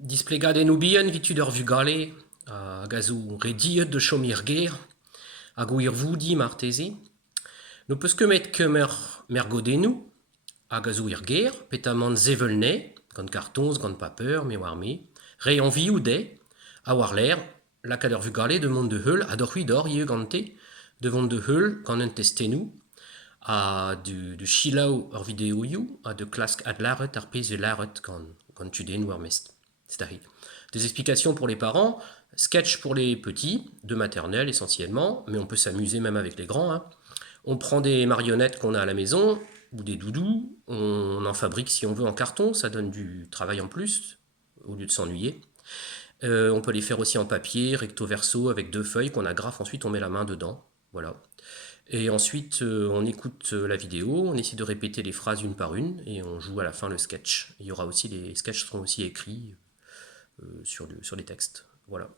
Displegaden ubien vitud ur vugale, hag a zo rediet de chomir ger, hag ouir voudi marteze. No peus kemet kemer mergodennoù, hag a zo ir ger, petamant zevelne, gant kartons, gant paper, me war me, re an vioù de, a war l'air, lakaat ur vugale de mont de heul, a d'oc'h-hu-dor ie gante, de vont de heul gant un testennoù, a de chilaou ur videoioù, a de klask ad laret ar pezh e laret gant tudennoù ar mest. Des explications pour les parents, sketch pour les petits, de maternelle essentiellement, mais on peut s'amuser même avec les grands. Hein. On prend des marionnettes qu'on a à la maison, ou des doudous, on en fabrique si on veut en carton, ça donne du travail en plus, au lieu de s'ennuyer. On peut les faire aussi en papier, recto verso, avec 2 feuilles qu'on agrafe, ensuite on met la main dedans. Voilà. Et ensuite, on écoute la vidéo, on essaie de répéter les phrases une par une, et on joue à la fin le sketch. Il y aura aussi, les sketchs seront aussi écrits sur les textes. Voilà.